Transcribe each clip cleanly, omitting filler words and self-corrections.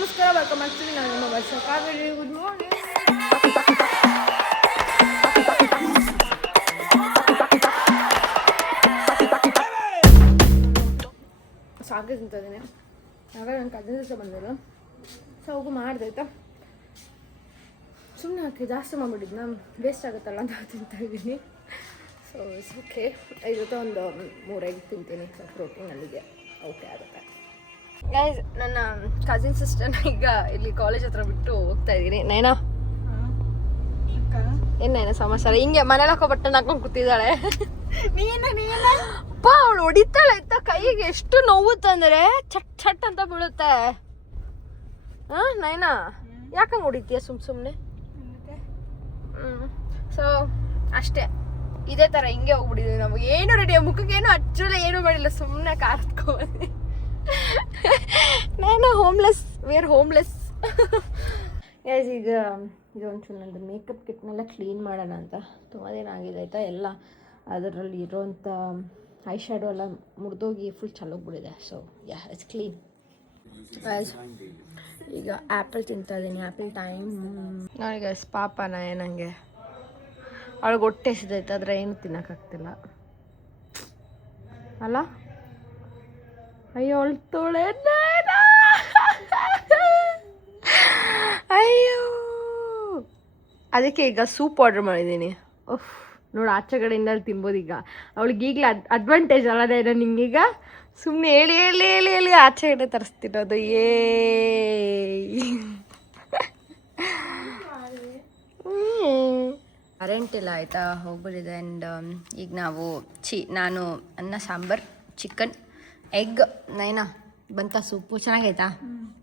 ನಮಸ್ಕಾರ, ವೆಲ್ಕಮ್ ಮಾಡ್ತೀನಿ. ನಾನು ನಿಮ್ಮ ವರ್ಷ ಕಾವೇರಿ. Good morning. ಸಾಗೆ ತಿಂತಿದ್ದೀನಿ. ಆಗ ನನ್ನ ಕಸಿನ್ ಜೊತೆ ಬಂದಿಲ್ಲ, ಸೊ ಹೋಗು ಮಾಡಿದೆ ಆಯಿತಾ. ಸುಮ್ಮನೆ ಹಾಕಿ ಜಾಸ್ತಿ ಮಾಡಿಬಿಟ್ಟಿದ್ನ, ವೇಸ್ಟ್ ಆಗುತ್ತಲ್ಲ ಅಂತ ತಿಂತಾಯಿದ್ದೀನಿ. So it's okay. ಇವತ್ತು ಒಂದು 3 ಎಗ್ ತಿಂತೀನಿ, ಸೊ ಪ್ರೋಟೀನ್ ಅಲ್ಲಿಗೆ ಓಕೆ ಆಗುತ್ತೆ. ಗೈಸ್, ನನ್ನ ಕಸಿನ್ ಸಿಸ್ಟರ್ನ ಈಗ ಇಲ್ಲಿ ಕಾಲೇಜ್ ಹತ್ರ ಬಿಟ್ಟು ಹೋಗ್ತಾ ಇದ್ದೀನಿ. ನೈನಾ ಏನೇನ ಸಮಾಚಾರ? ಹಿಂಗೆ ಮನೇಲಿ ಹಾಕೋ ಬಟ್ಟೆ ಹಾಕೊಂಡು ಕೂತಿದ್ದಾಳೆ. ಅಪ್ಪ ಅವಳು ಹೊಡಿತಾಳೆ ಆಯ್ತಾ, ಕೈಗೆ ಎಷ್ಟು ನೋವುತ್ತಂದ್ರೆ ಚಟ್ ಚಟ್ ಅಂತ ಬೀಳುತ್ತೆ. ನೈನಾ ಯಾಕಂಗೆ ಹೊಡಿತೀಯ ಸುಮ್ಮನೆ? ಸೊ ಅಷ್ಟೇ, ಇದೇ ಥರ ಹಿಂಗೆ ಹೋಗ್ಬಿಟ್ಟಿದ್ವಿ ನಾವು. ಏನು ರೆಡಿ, ಮುಖಕ್ಕೆ ಏನು ಹಚ್ಚಲ್ಲ, ಏನು ಮಾಡಿಲ್ಲ, ಸುಮ್ಮನೆ ಕಾರ್ತ್ಕೊಂಡ್ಬಂದು. ನಾನು homeless, we are homeless. Guys, ಈಗ ಇದೊಂಚೂರು ನಂದು ಮೇಕಪ್ ಕಿಟ್ನೆಲ್ಲ ಕ್ಲೀನ್ ಮಾಡೋಣ ಅಂತ. ತುಂಬ ದಿನ ಆಗಿದೆ ಆಯಿತಾ. ಎಲ್ಲ ಅದರಲ್ಲಿ ಇರೋವಂಥ ಐ ಶ್ಯಾಡೋ ಎಲ್ಲ ಮುರಿದೋಗಿ ಫುಲ್ ಚಲೋಗ್ಬಿಟ್ಟಿದೆ. So yeah, it's clean. Guys, ಈಗ ಆ್ಯಪಲ್ ತಿಂತಾ ಇದ್ದೀನಿ. Apple time. ನನಗೆ ಗೈಸ್ ಪಾಪನ ನನಗೆ ಅವಳಿಗೆ ಹೊಟ್ಟೆ ಎಸಿದೈತೆ, ಆದರೆ ಏನು ತಿನ್ನೋಕ್ಕಾಗ್ತಿಲ್ಲ ಅಲ್ಲ. ಅಯ್ಯೋ ಅಳ್ತೋಳೆ, ಅಯ್ಯೋ. ಅದಕ್ಕೆ ಈಗ ಸೂಪ್ ಆರ್ಡರ್ ಮಾಡಿದ್ದೀನಿ. ಓಹ್ ನೋಡು, ಆಚೆ ಕಡೆಯಿಂದ ತಿನ್ಬೋದು ಈಗ. ಅವಳಿಗೆ ಈಗಲೇ ಅಡ್ವಾಂಟೇಜ್ ಅಲ್ಲದೇನೋ ನಿಂಗೀಗ. ಸುಮ್ಮನೆ ಹೇಳಿ ಹೇಳಿ ಹೇಳಿ ಹೇಳಿ ಆಚೆ ಕಡೆ ತರಿಸ್ತಿರೋದು. ಕರೆಂಟ್ ಇಲ್ಲ ಆಯಿತಾ, ಹೋಗ್ಬಿಟ್ಟಿದೆ. ಆ್ಯಂಡ್ ಈಗ ನಾನು ಅನ್ನ ಸಾಂಬಾರು, ಚಿಕನ್, ಎಗ್. ನೈನಾ ಬಂತ ಸೂಪು ಚೆನ್ನಾಗೈತಾ?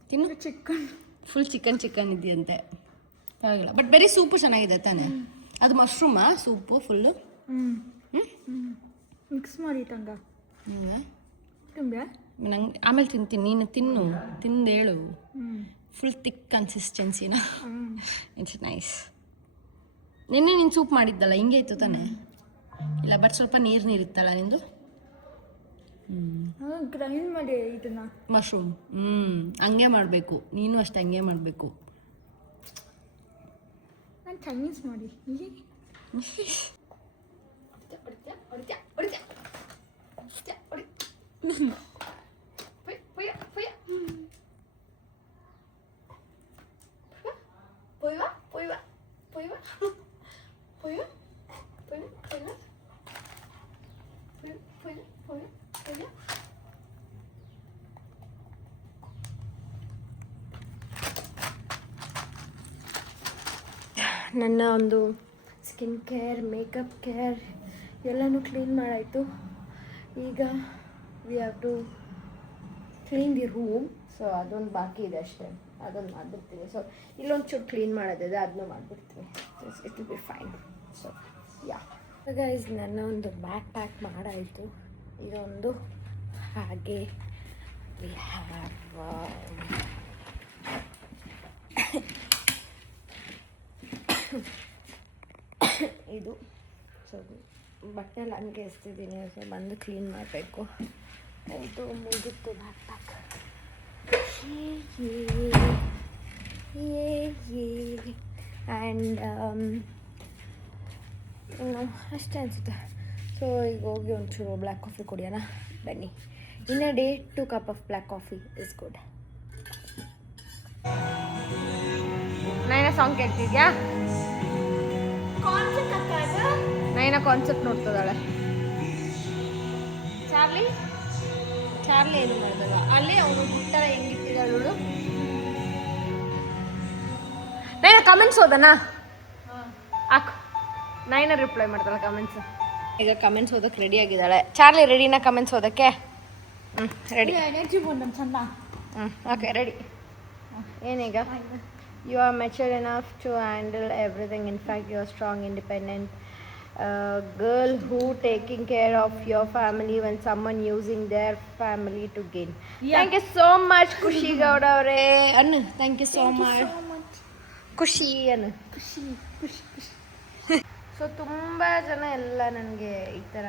ತಿನ್ನು. ಚಿಕನ್ ಫುಲ್ ಚಿಕನ್ ಇದೆಯಂತೆ, ಪರವಾಗಿಲ್ಲ. ಬಟ್ ಬರೀ ಸೂಪು ಚೆನ್ನಾಗಿದೆ ತಾನೆ? ಅದು ಮಶ್ರೂಮಾ ಸೂಪು ಫುಲ್ಲು? ಮಿಕ್ಸ್ ಮಾಡಿ ತಂಗ ನಂಗೆ ಆಮೇಲೆ ತಿಂತೀನಿ, ನೀನು ತಿಂದು ಹೇಳು. ಫುಲ್ ತಿಕ್ ಕನ್ಸಿಸ್ಟೆನ್ಸಿನ. It's nice. ನಿನ್ನೆ ನೀನು ಸೂಪ್ ಮಾಡಿದ್ದಲ್ಲ, ಹಿಂಗೆ ಇತ್ತು ತಾನೆ? ಇಲ್ಲ, ಬಟ್ ಸ್ವಲ್ಪ ನೀರಿತ್ತಲ್ಲ ನಿಂದು. ಗ್ರೈಂಡ್ ಮಾಡಿ ಇದನ್ನ ಮಶ್ರೂಮ್. ಹಂಗೆ ಮಾಡಬೇಕು, ನೀನು ಅಷ್ಟೇ ಹಂಗೆ ಮಾಡಬೇಕು. ನಾನು ಚೈನೀಸ್ ಮಾಡಿ ನನ್ನ ಒಂದು ಸ್ಕಿನ್ ಕೇರ್, ಮೇಕಪ್ ಕೇರ್ ಎಲ್ಲನೂ ಕ್ಲೀನ್ ಮಾಡಾಯಿತು. ಈಗ we have to clean the room. So ಅದೊಂದು ಬಾಕಿ ಇದೆ ಅಷ್ಟೇ, ಅದೊಂದು ಮಾಡಿಬಿಡ್ತೀನಿ. ಸೊ ಇಲ್ಲೊಂದು ಚೂರು ಕ್ಲೀನ್ ಮಾಡೋದಿದೆ, ಅದನ್ನೂ ಮಾಡಿಬಿಡ್ತೀನಿ. It will be fine. So yeah guys, ನನ್ನ ಒಂದು ಬ್ಯಾಗ್ ಪ್ಯಾಕ್ ಮಾಡಾಯಿತು. ಇದೊಂದು ಹಾಗೆ ವಿ ಹ್ಯಾವ್ ಇದು. ಸೊ ಬಟ್ಟೆ ಎಲ್ಲ ಹಂಗೆ ಎಸ್ತಿದ್ದೀನಿ. ಸೊ ಬಂದು ಕ್ಲೀನ್ ಮಾಡಬೇಕು. ಇದು ಮುಗಿತ್ತು ಬ್ಯಾಗ್ ಪ್ಯಾಕ್. ಆ್ಯಂಡ್ ಅಷ್ಟೇ ಅನಿಸುತ್ತೆ. ಸೊ ಈಗ ಹೋಗಿ ಒಂಚೂರು ಬ್ಲ್ಯಾಕ್ ಕಾಫಿ ಕುಡಿಯೋಣ ಬನ್ನಿ. In a day 2 cup of black coffee is good. Naina song ಕೇಳ್ತಿದ್ಯಾ? ನೈನಾ ಕಾನ್ಸೆಪ್ಟ್ ನೋಡ್ತದಾಳೆ. ಚಾರ್ಲಿ ಏನು ಮಾಡಿದಲ್ಲ ಅಲ್ಲೇ, ಅವನು ಮುಟ್ಟಾರ ಹೆಂಗಿಟ್ಟಿದ್ದಾಳು. ನೈನಾ ಕಮೆಂಟ್ಸ್ ಓದನಾ? ಹಾಕು. ನೈನಾ ರಿಪ್ಲೈ ಮಾಡ್ತಾಳೆ ಕಮೆಂಟ್ಸ್. ಈಗ ಕಮೆಂಟ್ಸ್ ಓದಕ್ಕೆ ರೆಡಿ ಆಗಿದ್ದಾಳೆ. ಚಾರ್ಲಿ ರೆಡಿನಾ ಕಮೆಂಟ್ಸ್ ಓದಕ್ಕೆ? ರೆಡಿ. Okay ready. ಏನೀಗ? You are mature enough to handle everything. In fact, you are strong, independent girl who taking care of your family when someone using their family to gain. Yeah. Thank you so much, Kushi Gowda avare. Annu, thank you so much. Kushi annu. Kushi. So ತುಂಬ ಜನ ಎಲ್ಲ ನನಗೆ ಈ ಥರ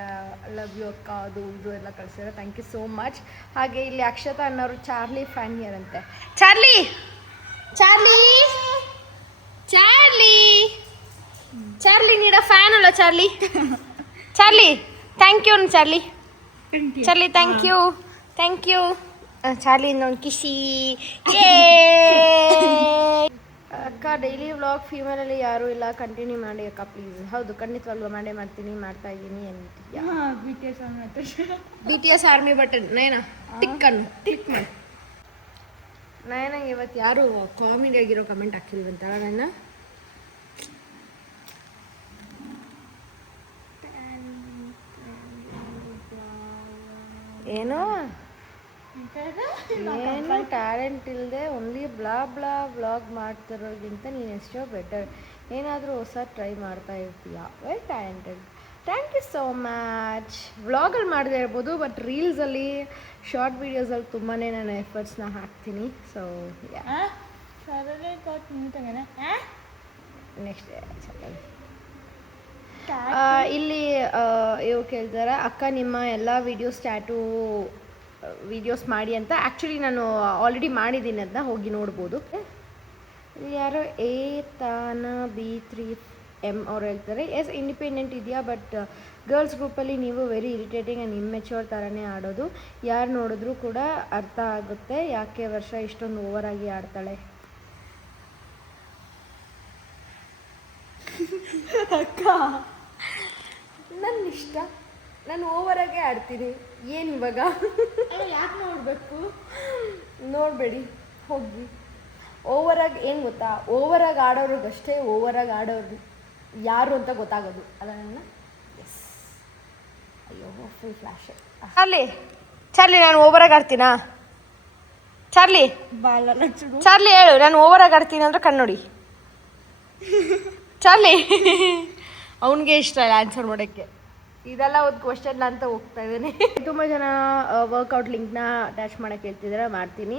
love you ಅಕ್ಕ ಅದು ಇದು ಎಲ್ಲ ಕಳಿಸಿದ್ರು. Thank you so much. ಹಾಗೆ ಇಲ್ಲಿ ಅಕ್ಷತಾ ಅನ್ನೋರು ಚಾರ್ಲಿ ಫ್ಯಾನ್ ಇಯರಂತೆ. ಚಾರ್ಲಿ ಚಾರ್ಲಿ ಚಾರ್ಲಿ ಚಾರ್ಲಿ ನೀಡ ಫ್ಯಾನ್ ಅಲ್ಲ Charlie Charlie thank you Charlie Charlie thank you Charlie ಇನ್ನೊಂದು ಕಿಸಿ ಅಕ್ಕ ಡೈಲಿ ವ್ಲಾಗ್ ಫೀಮೇಲಲ್ಲಿ ಯಾರೂ ಇಲ್ಲ ಕಂಟಿನ್ಯೂ ಮಾಡಿ ಅಕ್ಕ ಪ್ಲೀಸ್. ಹೌದು ಖಂಡಿತವಾಗ್ಲೂ ಮಾಡ್ತೀನಿ ಮಾಡ್ತಾ ಇದ್ದೀನಿ ಅಂತೀಯ. B T S army button Nayana tick ಮಾಡಿ. ನಯನಂಗೆ ಇವತ್ತು ಯಾರು ಕಾಮಿಡಿ ಆಗಿರೋ ಕಮೆಂಟ್ ಹಾಕಿಲ್ವಂತ ನನ್ನ ಏನೋ ಏನು ಟ್ಯಾಲೆಂಟ್ ಇಲ್ಲದೆ ಓನ್ಲಿ ಬ್ಲಾ ವ್ಲಾಗ್ ಮಾಡ್ತಿರೋರ್ಗಿಂತ ನೀನು ಎಷ್ಟೋ ಬೆಟರ್. ಏನಾದರೂ ಹೊಸ ಟ್ರೈ ಮಾಡ್ತಾ ಇರ್ತೀಯ. Very talented. Thank you so much. ವ್ಲಾಗಲ್ಲಿ ಮಾಡದೇ ಇರ್ಬೋದು ಬಟ್ ರೀಲ್ಸಲ್ಲಿ ಶಾರ್ಟ್ ವೀಡಿಯೋಸಲ್ಲಿ ತುಂಬಾ ನಾನು ಎಫರ್ಟ್ಸ್ನ ಹಾಕ್ತೀನಿ. ಸೊ ನೆಕ್ಸ್ಟ್ ಇಲ್ಲಿ ಇವು ಕೇಳ್ತಾರೆ ಅಕ್ಕ ನಿಮ್ಮ ಎಲ್ಲ ವಿಡಿಯೋಸ್ ಮಾಡಿ ಅಂತ. ಆ್ಯಕ್ಚುಲಿ ನಾನು ಆಲ್ರೆಡಿ ಮಾಡಿದ್ದೀನಿ ಅದನ್ನ ಹೋಗಿ ನೋಡ್ಬೋದು. ಯಾರೋ A3M ಅವ್ರು ಹೇಳ್ತಾರೆ ಎಸ್ ಇಂಡಿಪೆಂಡೆಂಟ್ ಇದೆಯಾ ಬಟ್ ಗರ್ಲ್ಸ್ ಗ್ರೂಪಲ್ಲಿ ನೀವು ವೆರಿ ಇರಿಟೇಟಿಂಗ್ ಆ್ಯಂಡ್ ಇಮ್ಮೆಚ್ಯೂರ್ ಥರನೇ ಆಡೋದು. ಯಾರು ನೋಡಿದ್ರೂ ಕೂಡ ಅರ್ಥ ಆಗುತ್ತೆ ಯಾಕೆ ವರ್ಷ ಇಷ್ಟೊಂದು ಓವರಾಗಿ ಆಡ್ತಾಳೆ. ಅಕ್ಕ ನನ್ನ ಇಷ್ಟ, ನಾನು ಓವರಾಗೇ ಆಡ್ತೀನಿ. ಏನು ಇವಾಗ ಯಾಕೆ ನೋಡಬೇಕು? ನೋಡಬೇಡಿ ಹೋಗಿ. ಓವರಾಗಿ ಏನು ಗೊತ್ತಾ, ಓವರಾಗಿ ಆಡೋರಿಗಷ್ಟೇ ಓವರಾಗಿ ಆಡೋರು ಯಾರು ಅಂತ ಗೊತ್ತಾಗೋದು. ಅಲ್ಲ ನನ್ನ ಎಸ್ ಅಯ್ಯೋ ಫುಲ್ ಫ್ಲ್ಯಾಶ್. ಚಾರ್ಲಿ ನಾನು ಓವರಾಗಿ ಆಡ್ತೀನಾ? ಚಾರ್ಲಿ ಹೇಳು ನಾನು ಓವರಾಗಿ ಆಡ್ತೀನಿ ಅಂದ್ರೆ ಕಣ್ಣೊಡಿ. ಚಾರ್ಲಿ ಅವನಿಗೆ ಇಷ್ಟ ಇಲ್ಲ ಆನ್ಸರ್ ಮಾಡೋಕ್ಕೆ. ಇದೆಲ್ಲ ಒಂದು ಕ್ವಶನ್ ಅಂತ ಹೋಗ್ತಾ ಇದ್ದೀನಿ. ತುಂಬ ಜನ ವರ್ಕೌಟ್ ಲಿಂಕ್ನ ಅಟ್ಯಾಚ್ ಮಾಡೋಕ್ಕೆ ಹೇಳ್ತಿದ್ದಾರೆ, ಮಾಡ್ತೀನಿ.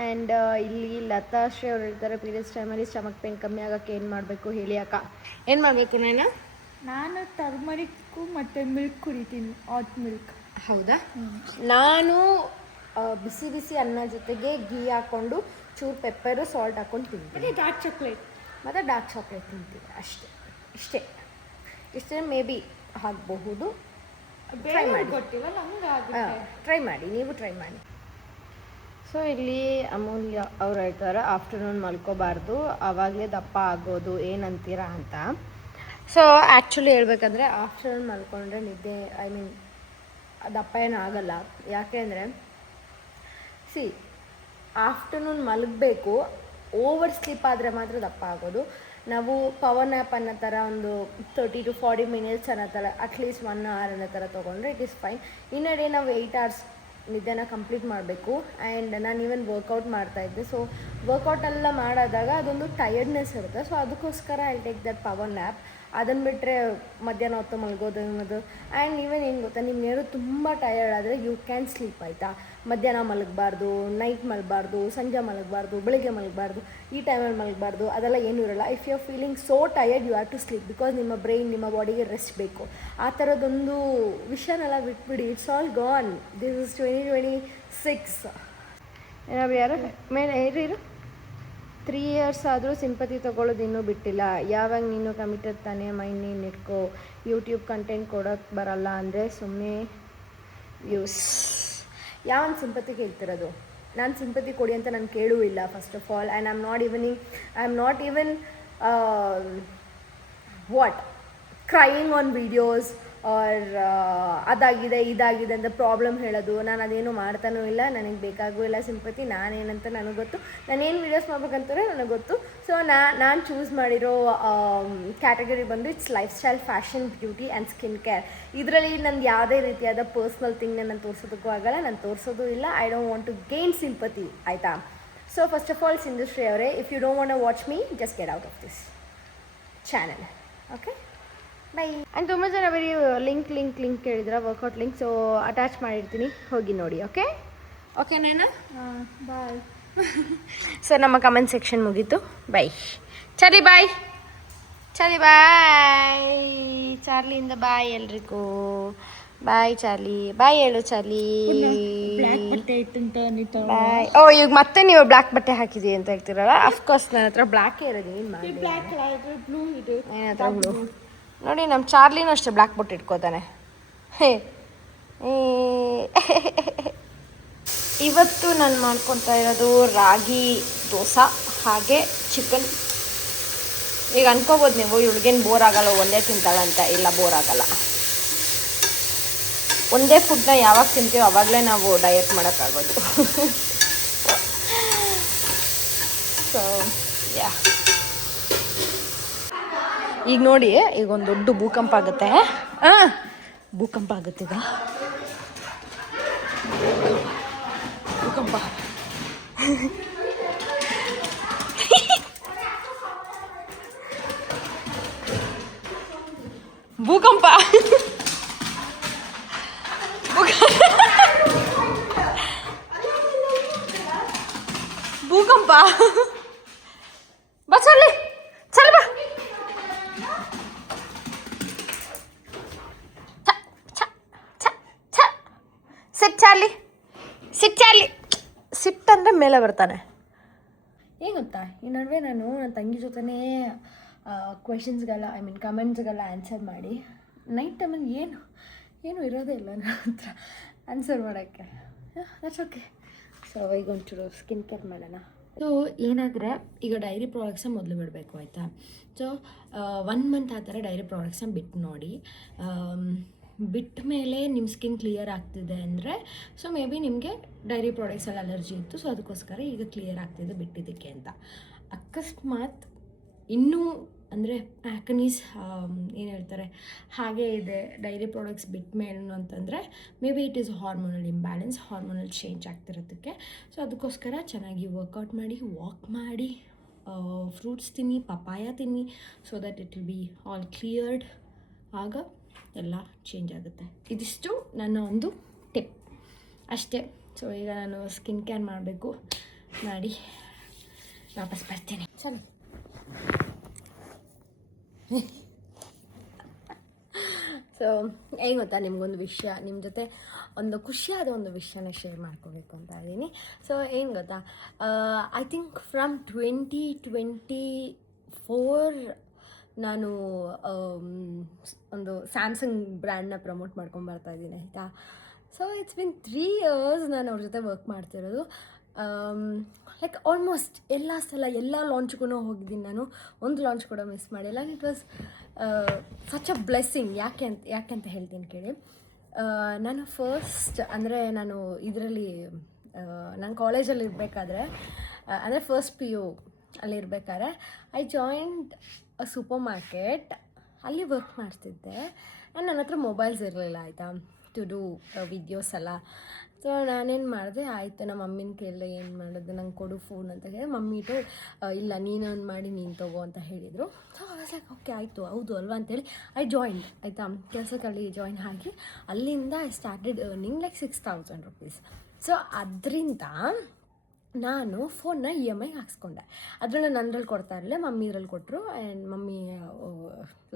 ಆ್ಯಂಡ್ ಇಲ್ಲಿ ಲತಾಶ್ರೀ ಅವ್ರು ಹೇಳ್ತಾರೆ ಪೀರಿಯಡ್ಸ್ ಟೈಮಲ್ಲಿ ಸ್ಟಮಕ್ ಪೇನ್ ಕಮ್ಮಿ ಆಗೋಕ್ಕೆ ಏನು ಮಾಡಬೇಕು ಹೇಳಿ ಅಕ್ಕ. ಏನು ಮಾಡಬೇಕು ನಾನು ಟರ್ಮರಿಕ್ಕು ಮತ್ತು ಮಿಲ್ಕ್ ಕುಡಿತೀನಿ, ಹಾಟ್ ಮಿಲ್ಕ್. ಹೌದಾ? ನಾನು ಬಿಸಿ ಅನ್ನ ಜೊತೆಗೆ ಗೀ ಹಾಕ್ಕೊಂಡು ಚೂರು ಪೆಪ್ಪರು ಸಾಲ್ಟ್ ಹಾಕ್ಕೊಂಡು ತಿಂತೀನಿ. ಮತ್ತು ಡಾರ್ಕ್ ಚಾಕ್ಲೇಟ್ ತಿಂತೀನಿ ಇಷ್ಟೇ ಮೇ ಬಿ ಹಾಕಬಹುದು. ಟ್ರೈ ಮಾಡಿ, ನೀವು ಟ್ರೈ ಮಾಡಿ. ಸೊ ಇಲ್ಲಿ ಅಮೂಲ್ಯ ಅವ್ರು ಹೇಳ್ತಾರೆ ಆಫ್ಟರ್ನೂನ್ ಮಲ್ಕೋಬಾರ್ದು, ಆವಾಗಲೇ ದಪ್ಪ ಆಗೋದು, ಏನಂತೀರಾ ಅಂತ. ಸೊ ಆ್ಯಕ್ಚುಲಿ ಹೇಳ್ಬೇಕಂದ್ರೆ ಆಫ್ಟರ್ನೂನ್ ಮಲ್ಕೊಂಡ್ರೆ ನಿದ್ದೆ ದಪ್ಪ ಏನೂ ಆಗಲ್ಲ. ಯಾಕೆ ಅಂದರೆ ಆಫ್ಟರ್ನೂನ್ ಮಲಗಬೇಕು, ಓವರ್ ಸ್ಲೀಪ್ ಆದರೆ ಮಾತ್ರ ದಪ್ಪ ಆಗೋದು. ನಾವು ಪವರ್ ನ್ಯಾಪ್ ಅನ್ನೋ ಥರ ಒಂದು 30 to 40 minutes ಅನ್ನೋ ಥರ ಅಟ್ಲೀಸ್ಟ್ 1 hour ಅನ್ನೋ ಥರ ತೊಗೊಂಡ್ರೆ it is fine. In a day ನಾವು 8 hours ನಿದ್ದೆನ ಕಂಪ್ಲೀಟ್ ಮಾಡಬೇಕು. ಆ್ಯಂಡ್ ನಾನು ಈವನ್ ವರ್ಕೌಟ್ ಮಾಡ್ತಾಯಿದ್ದೆ. ಸೊ ವರ್ಕೌಟೆಲ್ಲ ಮಾಡಾದಾಗ ಅದೊಂದು ಟಯರ್ಡ್ನೆಸ್ ಇರುತ್ತೆ. ಸೊ ಅದಕ್ಕೋಸ್ಕರ I take that power nap. ಅದನ್ನು ಬಿಟ್ಟರೆ ಮಧ್ಯಾಹ್ನ ಹೊತ್ತು ಮಲಗೋದು ಅನ್ನೋದು. ಆ್ಯಂಡ್ ಈವನ್ ಏನು ಗೊತ್ತಾ, ನಿಮ್ಗೇನು ತುಂಬ ಟಯರ್ಡ್ ಆದರೆ ಯು ಕ್ಯಾನ್ ಸ್ಲೀಪ್ ಆಯಿತಾ. ಮಧ್ಯಾಹ್ನ ಮಲಗಬಾರ್ದು, ನೈಟ್ ಮಲಗಬಾರ್ದು, ಸಂಜೆ ಮಲಗಬಾರ್ದು, ಬೆಳಿಗ್ಗೆ ಮಲಗಬಾರ್ದು, ಈ ಟೈಮಲ್ಲಿ ಮಲಗಬಾರ್ದು, ಅದೆಲ್ಲ ಏನೂ ಇರೋಲ್ಲ. If you are feeling so tired you have to sleep because ನಿಮ್ಮ ಬ್ರೈನ್ ನಿಮ್ಮ ಬಾಡಿಗೆ ರೆಸ್ಟ್ ಬೇಕು. ಆ ಥರದ್ದೊಂದು ವಿಷಯನೆಲ್ಲ ಬಿಟ್ಬಿಡಿ. It's all gone. This is 2026. ಏನಾದ್ರು ಯಾರು ಮೇಲೆ ಇರು 3 years ಆದರೂ ಸಿಂಪತಿ ತೊಗೊಳ್ಳೋದು ಇನ್ನೂ ಬಿಟ್ಟಿಲ್ಲ. ಯಾವಾಗ ನೀನು ಕಮಿಟೆಡ್ ತಾನೇ ಮೈಂಡ್ ನೀನು ಇಟ್ಕೋ. ಯೂಟ್ಯೂಬ್ ಕಂಟೆಂಟ್ ಕೊಡೋಕ್ಕೆ ಬರಲ್ಲ ಅಂದರೆ ಸುಮ್ಮನೆ ವ್ಯೂಸ್. ಯಾವನ್ ಸಿಂಪತಿ ಕೇಳ್ತಿರೋದು? ನಾನು ಸಿಂಪತಿ ಕೊಡಿ ಅಂತ ನಾನು ಕೇಳೂ ಇಲ್ಲ first of all. And I am not even crying on videos or ಅದಾಗಿದೆ ಇದಾಗಿದೆ ಅಂತ ಪ್ರಾಬ್ಲಮ್ ಹೇಳೋದು. ನಾನು ಅದೇನು ಮಾಡ್ತಾನೂ ಇಲ್ಲ, ನನಗೆ ಬೇಕಾಗೂ ಇಲ್ಲ ಸಿಂಪತಿ. ನಾನೇನಂತ ನನಗೆ ಗೊತ್ತು, ನಾನೇನು ವೀಡಿಯೋಸ್ ಮಾಡ್ಬೇಕಂತಾರೆ ನನಗೆ ಗೊತ್ತು. ಸೊ ನಾನು ಚೂಸ್ ಮಾಡಿರೋ ಕ್ಯಾಟಗರಿ ಬಂದು it's life style, fashion, beauty and skin care. ಇದರಲ್ಲಿ ನಂದು ಯಾವುದೇ ರೀತಿಯಾದ ಪರ್ಸ್ನಲ್ ಥಿಂಗ್ನ ನಾನು ತೋರಿಸೋದಕ್ಕೂ ಆಗಲ್ಲ, ನಾನು ತೋರಿಸೋದು ಇಲ್ಲ. I don't want to gain sympathy, ಆಯಿತಾ? So first of all Sindhushri ಅವರೇ, if you don't want to watch me just get out of this channel. Okay, bye. And ತುಂಬ ಜನ ಬರೀ ಲಿಂಕ್ ಕೇಳಿದ್ರೆ ವರ್ಕೌಟ್ ಲಿಂಕ್. ಸೊ ಅಟ್ಯಾಚ್ ಮಾಡಿರ್ತೀನಿ, ಹೋಗಿ ನೋಡಿ. Okay Naina, ಬಾಯ್. So ನಮ್ಮ ಕಮೆಂಟ್ ಸೆಕ್ಷನ್ ಮುಗೀತು. ಬೈ ಚಾರ್ಲಿ, ಬಾಯ್ ಚಾರ್ಲಿ, ಬಾಯ್ ಚಾರ್ಲಿಯಿಂದ ಬಾಯ್ ಎಲ್ರಿಗೂ. ಬಾಯ್ ಚಾಲಿ, ಬಾಯ್ ಹೇಳು ಚಾಲಿ. ಬ್ಲ್ಯಾಕ್ ಬಟ್ಟೆ ಇತ್ತಂತ ಬಾಯ್. ಓ ಈಗ ಮತ್ತೆ ನೀವು ಬ್ಲ್ಯಾಕ್ ಬಟ್ಟೆ ಹಾಕಿದೀವಿ ಅಂತ ಹೇಳ್ತೀರಲ್ಲ, ಅಫ್ಕೋರ್ಸ್ ನನ್ನ ಹತ್ರ ಬ್ಲ್ಯಾಕೇ ಇರೋದು. ಏನು ಮಾಡಿ ಬ್ಲೂ ಇದೆ. ನನ್ನ ಹತ್ರ ಬ್ಲೂ. ನೋಡಿ ನಮ್ಮ ಚಾರ್ಲಿನೂ ಅಷ್ಟೇ ಬ್ಲ್ಯಾಕ್ ಬಟ್ಟೆ ಇಟ್ಕೋತಾನೆ. ಹೇ ಇವತ್ತು ನಾನು ಮಾಡ್ಕೊತಾ ಇರೋದು ರಾಗಿ ದೋಸೆ ಹಾಗೆ ಚಿಕನ್. ಈಗ ಅನ್ಕೋಬೋದು ನೀವು ಇವಳಿಗೇನು ಬೋರ್ ಆಗಲ್ಲ, ಒಂದೇ ತಿಂತಾಳಂತ. ಇಲ್ಲ, ಬೋರ್ ಆಗಲ್ಲ. ಒಂದೇ ಫುಡ್ನ ಯಾವಾಗ ತಿಂತೀವೋ ಆವಾಗಲೇ ನಾವು ಡಯಟ್ ಮಾಡೋಕ್ಕಾಗೋದು. ಸೊ ಯಾ, ಈಗ ನೋಡಿ, ಈಗ ಒಂದು ದೊಡ್ಡ ಭೂಕಂಪ ಆಗುತ್ತೆ. ಭೂಕಂಪ ಆಗುತ್ತೆ ಈಗ. ಭೂಕಂಪ. ಭೂಕಂಪ. ಭೂಕಂಪ. ಬಾ ಚಲ್ಲಿ, ಚಲ್ ಬಾ. ಸಿಟ್ ಚಾರ್ಲಿ, ಸಿಟ್ ಚಾರ್ಲಿ. ಸಿಟ್ಟಂದ್ರೆ ಮೇಲೆ ಬರ್ತಾನೆ. ಏನು ಗೊತ್ತಾ, ಈ ನಡುವೆ ನಾನು ನನ್ನ ತಂಗಿ ಜೊತೆನೇ ಕ್ವೆಶನ್ಸ್ಗೆಲ್ಲ, ಐ ಮೀನ್ ಕಮೆಂಟ್ಸ್ಗೆಲ್ಲ ಆನ್ಸರ್ ಮಾಡಿ, ನೈಟ್ ಟೈಮಲ್ಲಿ ಏನು ಇರೋದೇ ಇಲ್ಲ ನನ್ನ ಹತ್ರ ಆನ್ಸರ್ ಮಾಡೋಕ್ಕೆ. That's okay. ಸೊ ಈಗ ಒಂಚೂರು ಸ್ಕಿನ್ ಕೇರ್ ಮಾಡೋಣ. ಸೊ ಏನಾದರೆ ಈಗ ಡೈರಿ ಪ್ರಾಡಕ್ಟ್ಸನ್ನ ಮೊದಲು ಬಿಡಬೇಕು, ಆಯಿತಾ? ಸೊ 1 ಮಂತ್ ಆ ಥರ ಡೈರಿ ಪ್ರಾಡಕ್ಟ್ಸನ್ನ ಬಿಟ್ಟು ನೋಡಿ. ಬಿಟ್ಟ ಮೇಲೆ ನಿಮ್ಮ ಸ್ಕಿನ್ ಕ್ಲಿಯರ್ ಆಗ್ತಿದೆ ಅಂದರೆ, ಸೊ ಮೇ ಬಿ ನಿಮಗೆ ಡೈರಿ ಪ್ರಾಡಕ್ಟ್ಸಲ್ಲಿ ಅಲರ್ಜಿ ಇತ್ತು, ಸೊ ಅದಕ್ಕೋಸ್ಕರ ಈಗ ಕ್ಲಿಯರ್ ಆಗ್ತಿದೆ ಬಿಟ್ಟಿದ್ದಕ್ಕೆ ಅಂತ. ಅಕಸ್ಮಾತ್ ಇನ್ನೂ ಅಂದರೆ ಆ್ಯಕನೀಸ್ ಏನು ಹೇಳ್ತಾರೆ ಹಾಗೇ ಇದೆ ಡೈರಿ ಪ್ರಾಡಕ್ಟ್ಸ್ ಬಿಟ್ಟ ಮೇಲೂ ಅಂತಂದರೆ, maybe it is hormonal imbalance, hormonal change ಆಗ್ತಿರೋದಕ್ಕೆ. ಸೊ ಅದಕ್ಕೋಸ್ಕರ ಚೆನ್ನಾಗಿ ವರ್ಕೌಟ್ ಮಾಡಿ, ವಾಕ್ ಮಾಡಿ, ಫ್ರೂಟ್ಸ್ ತಿನ್ನಿ, ಪಪಾಯ ತಿನ್ನಿ, so that it will B all cleared. ಆಗ ಎಲ್ಲ ಚೇಂಜ್ ಆಗುತ್ತೆ. ಇದಿಷ್ಟು ನನ್ನ ಒಂದು ಟಿಪ್ ಅಷ್ಟೇ. ಸೊ ಈಗ ನಾನು ಸ್ಕಿನ್ ಕೇರ್ ಮಾಡಬೇಕು, ಮಾಡಿ ವಾಪಸ್ ಬರ್ತೀನಿ. ಚಲೋ. ಸೊ ಏನು ಗೊತ್ತಾ, ನಿಮಗೊಂದು ವಿಷಯ, ನಿಮ್ಮ ಜೊತೆ ಒಂದು ಖುಷಿಯಾದ ಒಂದು ವಿಷಯನ ಶೇರ್ ಮಾಡ್ಕೋಬೇಕು ಅಂತ ಇದ್ದೀನಿ. ಸೊ ಏನು ಗೊತ್ತಾ, ಐ ಥಿಂಕ್ ಫ್ರಮ್ 2024 ನಾನು ಒಂದು ಸ್ಯಾಮ್ಸಂಗ್ ಬ್ರ್ಯಾಂಡ್ನ ಪ್ರಮೋಟ್ ಮಾಡ್ಕೊಂಡು ಇದ್ದೀನಿ, ಆಯಿತಾ? ಸೊ ಇಟ್ಸ್ ಬಿನ್ 3 years ನಾನು ಅವ್ರ ಜೊತೆ ವರ್ಕ್ ಮಾಡ್ತಿರೋದು. ಲೈಕ್ ಆಲ್ಮೋಸ್ಟ್ ಎಲ್ಲ ಲಾಂಚ್ಗೂ ಹೋಗಿದ್ದೀನಿ ನಾನು, ಒಂದು ಲಾಂಚ್ ಕೂಡ ಮಿಸ್ ಮಾಡಿಲ್ಲ. And it was such a blessing. ಯಾಕೆ ಅಂತ ಹೇಳ್ತೀನಿ ಕೇಳಿ. ನಾನು ಫಸ್ಟ್ ಅಂದರೆ ನಾನು ಇದರಲ್ಲಿ ನಾನು ಕಾಲೇಜಲ್ಲಿ ಇರಬೇಕಾದ್ರೆ, ಅಂದರೆ ಫಸ್ಟ್ PU ಅಲ್ಲಿರ್ಬೇಕಾದ್ರೆ I joined a supermarket. ಅಲ್ಲಿ ವರ್ಕ್ ಮಾಡ್ತಿದ್ದೆ. ಆ್ಯಂಡ್ ನನ್ನ ಹತ್ರ ಮೊಬೈಲ್ಸ್ ಇರಲಿಲ್ಲ, ಆಯಿತಾ, ಟು ಡೂ ವಿಡಿಯೋಸ್ ಎಲ್ಲ. ಸೊ ನಾನೇನು ಮಾಡಿದೆ, ಆಯಿತು ನಮ್ಮ ಮಮ್ಮಿನ ಕೇಳಿದೆ ಏನು ಮಾಡೋದು, ನಂಗೆ ಕೊಡು ಫೋನ್ ಅಂತ ಹೇಳಿ. ಮಮ್ಮಿಟು ಇಲ್ಲ ನೀನೊಂದು ಮಾಡಿ ನೀನು ತಗೋ ಅಂತ ಹೇಳಿದರು. ಸೊ ಲೈಕ್ ಓಕೆ ಆಯಿತು, ಹೌದು ಅಲ್ವಾ ಅಂತೇಳಿ ಐ ಜಾಯಿಂಡ್, ಆಯಿತಾ, ಕೆಲಸಕ್ಕೆ ಅಲ್ಲಿ ಜಾಯಿನ್ ಆಗಿ ಅಲ್ಲಿಂದ I started earning like 6,000 rupees. So ಅದರಿಂದ ನಾನು ಫೋನ್ನ EMI ಹಾಕ್ಸ್ಕೊಂಡೆ. ಅದರಲ್ಲಿ ನನ್ನಲ್ಲಿ ಕೊಡ್ತಾ ಇರಲಿಲ್ಲ, ಮಮ್ಮಿ ಇದ್ರಲ್ಲಿ ಕೊಟ್ಟರು. ಆ್ಯಂಡ್ ಮಮ್ಮಿ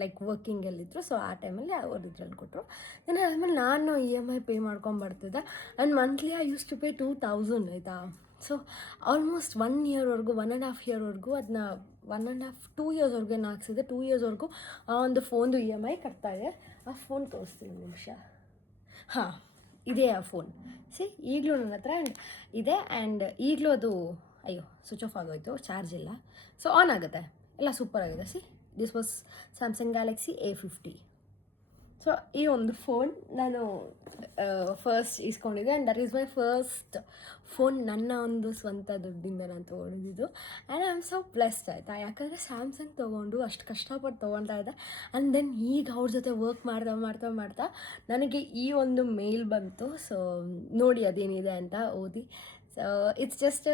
ಲೈಕ್ ವರ್ಕಿಂಗಲ್ಲಿದ್ದರು, ಸೊ ಆ ಟೈಮಲ್ಲಿ ಅವ್ರು ಇದ್ರಲ್ಲಿ ಕೊಟ್ಟರು. ಆದಮೇಲೆ ನಾನು EMI ಪೇ ಮಾಡ್ಕೊಂಬರ್ತಿದ್ದೆ. And monthly I use to pay 2,000, ಆಯಿತಾ. ಸೊ ಆಲ್ಮೋಸ್ಟ್ 1 yearವರೆಗೂ, 1.5 yearವರೆಗೂ ಅದನ್ನ 2 yearsವರೆಗೂ ಏನು ಹಾಕ್ಸಿದೆ. 2 yearsವರೆಗೂ ಆ ಒಂದು ಫೋನ್ದು EMI ಕಟ್ತಾಯಿದೆ. ಆ ಫೋನ್ ತೋರಿಸ್ತೀನಿ ನಿಮಿಷ. ಹಾಂ, ಇದೇ ಆ ಫೋನ್. ಈಗಲೂ ನನ್ನ ಹತ್ರ ಇದೆ. ಆ್ಯಂಡ್ ಈಗಲೂ ಅದು ಅಯ್ಯೋ ಸ್ವಿಚ್ ಆಫ್ ಆಗೋಯ್ತು, ಚಾರ್ಜ್ ಇಲ್ಲ. ಸೊ ಆನ್ ಆಗುತ್ತೆ, ಎಲ್ಲ ಸೂಪರಾಗಿದೆ. This was Samsung Galaxy A50. So ಈ ಒಂದು ಫೋನ್ ನಾನು ಫಸ್ಟ್ ಇಸ್ಕೊಂಡಿದ್ದೆ. And that is my first phone. ನನ್ನ ಒಂದು ಸ್ವಂತ ದುಡ್ಡಿಂದ ನಾನು ತೊಗೊಂಡಿದ್ದು. And I am so blessed, ಆಯಿತಾ. ಯಾಕಂದರೆ ಸ್ಯಾಮ್ಸಂಗ್ ತೊಗೊಂಡು ಅಷ್ಟು ಕಷ್ಟಪಟ್ಟು ತೊಗೊಳ್ತಾ ಇದ್ದೆ. ಆ್ಯಂಡ್ ದೆನ್ ಈಗ ಅವ್ರ ಜೊತೆ ವರ್ಕ್ ಮಾಡ್ತಾ ನನಗೆ ಈ ಒಂದು ಮೇಲ್ ಬಂತು. ಸೊ ನೋಡಿ ಅದೇನಿದೆ ಅಂತ ಓದಿ. So it's just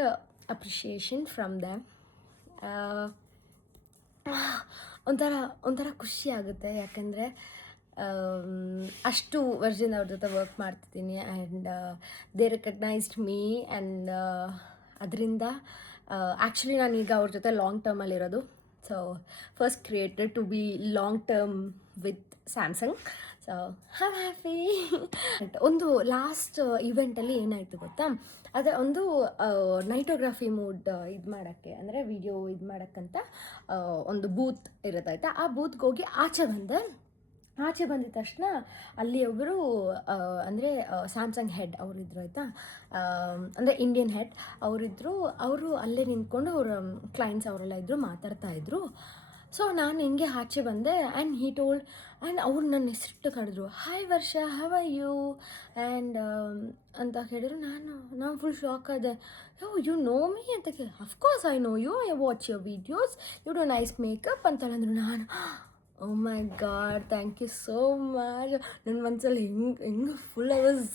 appreciation from damn. ಒಂಥರ ಖುಷಿ ಆಗುತ್ತೆ, ಯಾಕಂದರೆ ಅಷ್ಟು ವರ್ಷದಿಂದ ಅವ್ರ ಜೊತೆ ವರ್ಕ್ ಮಾಡ್ತಿದ್ದೀನಿ. And they recognised me. And ಅದರಿಂದ ಆ್ಯಕ್ಚುಲಿ ನಾನೀಗ ಅವ್ರ ಜೊತೆ ಲಾಂಗ್ ಟರ್ಮಲ್ಲಿರೋದು. So first created to be long term with Samsung. So have happy. ಒಂದು ಲಾಸ್ಟ್ ಇವೆಂಟಲ್ಲಿ ಏನಾಯಿತು ಗೊತ್ತಾ, ಅದೇ ಒಂದು ನೈಟೋಗ್ರಫಿ ಮೂಡ್ ಇದು ಮಾಡೋಕ್ಕೆ, ಅಂದರೆ ವಿಡಿಯೋ ಇದು ಮಾಡೋಕ್ಕಂತ ಒಂದು ಬೂತ್ ಇರುತ್ತಾಯ್ತಾ. ಆ ಬೂತ್ಗೆ ಹೋಗಿ ಆಚೆ ಬಂದಿದ ತಕ್ಷಣ ಅಲ್ಲಿ ಒಬ್ಬರು ಅಂದರೆ ಸ್ಯಾಮ್ಸಂಗ್ ಹೆಡ್ ಅವರಿದ್ರು ಆಯಿತಾ, ಅಂದರೆ ಇಂಡಿಯನ್ ಹೆಡ್ ಅವರಿದ್ದರು. ಅವರು ಅಲ್ಲೇ ನಿಂತ್ಕೊಂಡು ಅವರ ಕ್ಲೈಂಟ್ಸ್ ಅವರೆಲ್ಲ ಇದ್ದರು, ಮಾತಾಡ್ತಾಯಿದ್ರು. ಸೊ ನಾನು ಹೆಂಗೆ ಆಚೆ ಬಂದೆ ಆ್ಯಂಡ್ ಹೀ ಟೋಲ್ಡ್, ಆ್ಯಂಡ್ ಅವ್ರು ನನ್ನ ಹೆಸರಿಟ್ಟು ಕರೆದ್ರು, ಹಾಯ್ ವರ್ಷ, ಹವ್ ಆರ್ ಯು ಆ್ಯಂಡ್ ಅಂತ ಹೇಳಿದ್ರು. ನಾನು ಫುಲ್ ಶಾಕ್ ಆದೆ. ಯು ನೋ ಮೀ ಅಂತ ಕೇಳಿ, of course I know you, I watch your videos, you do nice makeup ಅಂತಂದ್ರು. ನಾನು oh my god, thank you so much. ನನ್ನ ಮನಸ್ಸಲ್ಲಿ ಹೆಂಗೆ ಫುಲ್ ಐ ವಾಸ್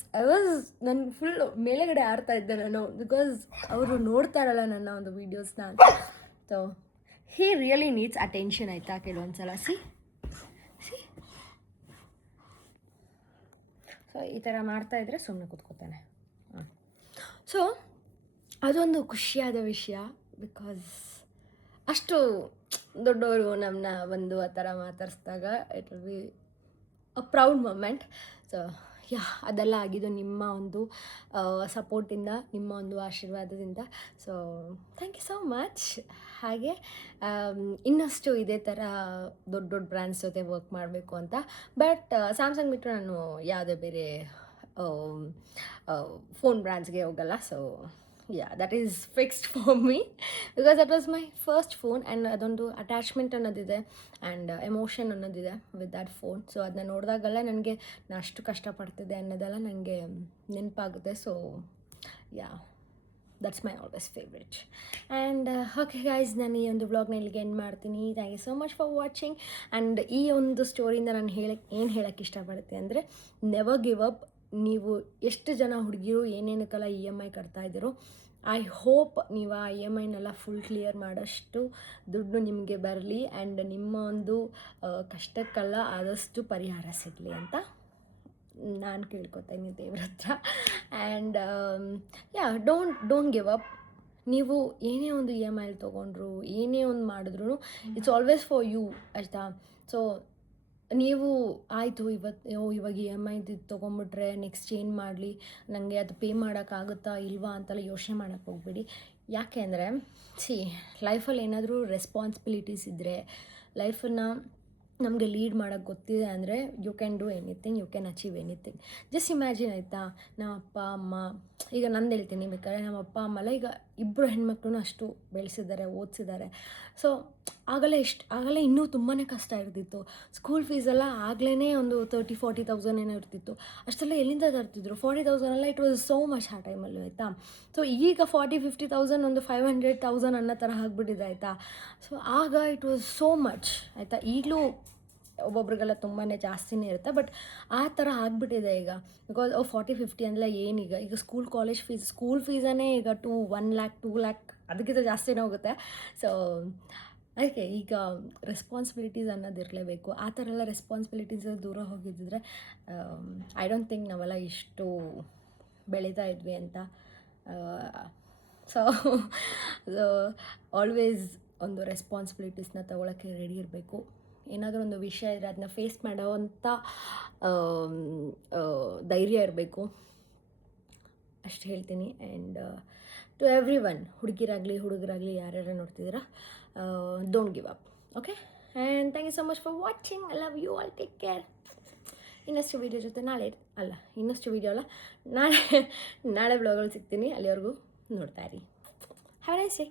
ನನ್ನ ಫುಲ್ ಮೇಲೆಗಡೆ ಆಡ್ತಾ ಇದ್ದೆ ನಾನು, ಬಿಕಾಸ್ ಅವರು ನೋಡ್ತಾರಲ್ಲ ನನ್ನ ಒಂದು ವೀಡಿಯೋಸ್ನ ಅಂತ. So he really needs attention ಆಯಿತಾ ಕೆಲವೊಂದ್ಸಲ. ಸಿ ಸೊ ಈ ಥರ ಮಾಡ್ತಾಯಿದ್ರೆ ಸುಮ್ಮನೆ ಕೂತ್ಕೋತಾನೆ. ಸೊ ಅದೊಂದು ಖುಷಿಯಾದ ವಿಷಯ, ಬಿಕಾಸ್ ಅಷ್ಟು ದೊಡ್ಡವರು ನಮ್ಮನ್ನ ಒಂದು ಆ ಥರ ಮಾತಾಡಿಸಿದಾಗ it will be a proud moment. So yeah, ಅದೆಲ್ಲ ಆಗಿದ್ದು ನಿಮ್ಮ ಒಂದು ಸಪೋರ್ಟಿಂದ, ನಿಮ್ಮ ಒಂದು ಆಶೀರ್ವಾದದಿಂದ. So thank you so much. ಹಾಗೆ ಇನ್ನಷ್ಟು ಇದೇ ಥರ ದೊಡ್ಡ ಬ್ರ್ಯಾಂಡ್ಸ್ ಜೊತೆ ವರ್ಕ್ ಮಾಡಬೇಕು ಅಂತ. ಬಟ್ ಸ್ಯಾಮ್ಸಂಗ್ ಬಿಟ್ಟರೆ ನಾನು ಯಾವುದೇ ಬೇರೆ ಫೋನ್ ಬ್ರ್ಯಾಂಡ್ಸ್ಗೆ ಹೋಗಲ್ಲ. So yeah, that is fixed for me, because that was my first phone and ಅದೊಂದು ಅಟ್ಯಾಚ್ಮೆಂಟ್ ಅನ್ನೋದಿದೆ ಆ್ಯಂಡ್ ಎಮೋಷನ್ ಅನ್ನೋದಿದೆ ವಿತ್ ದ್ಯಾಟ್ ಫೋನ್. ಸೊ ಅದನ್ನ ನೋಡಿದಾಗೆಲ್ಲ ನನಗೆ ನಾನು ಅಷ್ಟು ಕಷ್ಟಪಡ್ತಿದ್ದೆ ಅನ್ನೋದೆಲ್ಲ ನನಗೆ ನೆನಪಾಗುತ್ತೆ. So yeah, that's my always favourite. And okay guys, ನಾನು ಈ ಒಂದು ವ್ಲಾಗ್ನ ಇಲ್ಲಿಗೆ ಎಂಡ್ ಮಾಡ್ತೀನಿ. Thank you so much for watching. And ಈ ಒಂದು ಸ್ಟೋರಿಯಿಂದ ನಾನು ಏನು ಹೇಳೋಕ್ಕೆ ಇಷ್ಟಪಡುತ್ತೆ ಅಂದರೆ, ನೆವರ್ ಗಿವ್ ಅಪ್. ನೀವು ಎಷ್ಟು ಜನ ಹುಡುಗಿರು ಏನೇನಕ್ಕೆಲ್ಲ EMI ಕಟ್ತಾ ಇದ್ದೀರೋ, ಐ ಹೋಪ್ ನೀವು ಆ EMIನೆಲ್ಲ ಫುಲ್ ಕ್ಲಿಯರ್ ಮಾಡೋಷ್ಟು ದುಡ್ಡು ನಿಮಗೆ ಬರಲಿ ಆ್ಯಂಡ್ ನಿಮ್ಮ ಒಂದು ಕಷ್ಟಕ್ಕೆಲ್ಲ ಆದಷ್ಟು ಪರಿಹಾರ ಸಿಗಲಿ ಅಂತ ನಾನು ಕೇಳ್ಕೊತೀನಿ ದೇವ್ರ ಹತ್ರ. And yeah, don't give up. ನೀವು ಏನೇ ಒಂದು EMI ತೊಗೊಂಡ್ರು, ಏನೇ ಒಂದು ಮಾಡಿದ್ರು, ಇಟ್ಸ್ ಆಲ್ವೇಸ್ ಫಾರ್ ಯು ಆಯಿತಾ. ಸೊ ನೀವು ಆಯಿತು ಇವಾಗ EMI ತೊಗೊಂಬಿಟ್ರೆ ನೆಕ್ಸ್ಟ್ ಏನು ಮಾಡಲಿ, ನನಗೆ ಅದು ಪೇ ಮಾಡೋಕ್ಕಾಗುತ್ತಾ ಇಲ್ವಾ ಅಂತೆಲ್ಲ ಯೋಚನೆ ಮಾಡೋಕ್ಕೆ ಹೋಗ್ಬೇಡಿ. ಯಾಕೆ ಅಂದರೆ ಲೈಫಲ್ಲಿ ಏನಾದರೂ ರೆಸ್ಪಾನ್ಸಿಬಿಲಿಟೀಸ್ ಇದ್ದರೆ, ಲೈಫನ್ನು ನಮಗೆ ಲೀಡ್ ಮಾಡೋಕ್ಕೆ ಗೊತ್ತಿದೆ ಅಂದರೆ you can do anything, you can achieve anything. Just imagine ಆಯಿತಾ, ನಮ್ಮ ಅಪ್ಪ ಅಮ್ಮ, ಈಗ ನಂದು ಹೇಳ್ತೀನಿ ಬೇಕಾದ್ರೆ, ನಮ್ಮ ಅಪ್ಪ ಅಮ್ಮ ಎಲ್ಲ ಈಗ ಇಬ್ಬರು ಹೆಣ್ಮಕ್ಳನ್ನೂ ಅಷ್ಟು ಬೆಳೆಸಿದ್ದಾರೆ, ಓದಿಸಿದ್ದಾರೆ. ಸೊ ಆಗಲೇ ಇನ್ನೂ ತುಂಬಾ ಕಷ್ಟ ಇರ್ತಿತ್ತು. ಸ್ಕೂಲ್ ಫೀಸೆಲ್ಲ ಆಗಲೇ ಒಂದು 30,000-40,000 ಏನೋ ಇರ್ತಿತ್ತು. ಅಷ್ಟೆಲ್ಲ ಎಲ್ಲಿಂದ ತರ್ತಿದ್ರು? 40,000 ಎಲ್ಲ ಇಟ್ ವಾಸ್ ಸೋ ಮಚ್ ಆ ಟೈಮಲ್ಲಿ ಆಯಿತಾ. ಸೊ ಈಗ 40,000-50,000 ಒಂದು 500,000 ಅನ್ನೋ ಥರ ಆಗಿಬಿಟ್ಟಿದೆ ಆಯಿತಾ. ಸೊ ಆಗ ಇಟ್ ವಾಸ್ ಸೋ ಮಚ್ ಆಯಿತಾ. ಈಗಲೂ ಒಬ್ಬೊಬ್ರಿಗೆಲ್ಲ ತುಂಬಾ ಜಾಸ್ತಿನೇ ಇರುತ್ತೆ, ಬಟ್ ಆ ಥರ ಆಗಿಬಿಟ್ಟಿದೆ ಈಗ. ಬಿಕಾಸ್ 40-50 ಅಂದರೆ ಈಗ ಸ್ಕೂಲ್ ಫೀಸನ್ನೇ ಈಗ 1 lakh 2 lakh ಅದಕ್ಕಿಂತ ಜಾಸ್ತಿನೇ ಹೋಗುತ್ತೆ. ಸೊ ಅದಕ್ಕೆ ಈಗ ರೆಸ್ಪಾನ್ಸಿಬಿಲಿಟೀಸ್ ಅನ್ನೋದು ಇರಲೇಬೇಕು. ಆ ಥರ ಎಲ್ಲ ರೆಸ್ಪಾನ್ಸಿಬಿಲಿಟೀಸ್ ದೂರ ಹೋಗಿದ್ದಿದ್ರೆ ಐ ಡೋಂಟ್ ಥಿಂಕ್ ನಾವೆಲ್ಲ ಇಷ್ಟು ಬೆಳೀತಾ ಇದ್ವಿ ಅಂತ. ಸೊ ಆಲ್ವೇಸ್ ಒಂದು ರೆಸ್ಪಾನ್ಸಿಬಿಲಿಟೀಸ್ನ ತೊಗೊಳಕ್ಕೆ ರೆಡಿ ಇರಬೇಕು. ಏನಾದರೂ ಒಂದು ವಿಷಯ ಇದ್ದರೆ ಅದನ್ನ ಫೇಸ್ ಮಾಡೋವಂಥ ಧೈರ್ಯ ಇರಬೇಕು, ಅಷ್ಟು ಹೇಳ್ತೀನಿ. ಆ್ಯಂಡ್ ಟು ಎವ್ರಿ ಒನ್, ಹುಡುಗರಾಗಲಿ ಯಾರ್ಯಾರು ನೋಡ್ತಿದ್ದೀರಾ, don't give up. Okay, and thank you so much for watching. I love you all, take care. ಇನ್ನಷ್ಟು ವೀಡಿಯೋ ಜೊತೆ ನಾಳೆ ಬ್ಲಾಗಲ್ಲಿ ಸಿಗ್ತೀನಿ. ಅಲ್ಲಿವರೆಗೂ ನೋಡ್ತಾ ಇರಿ. Have a nice day.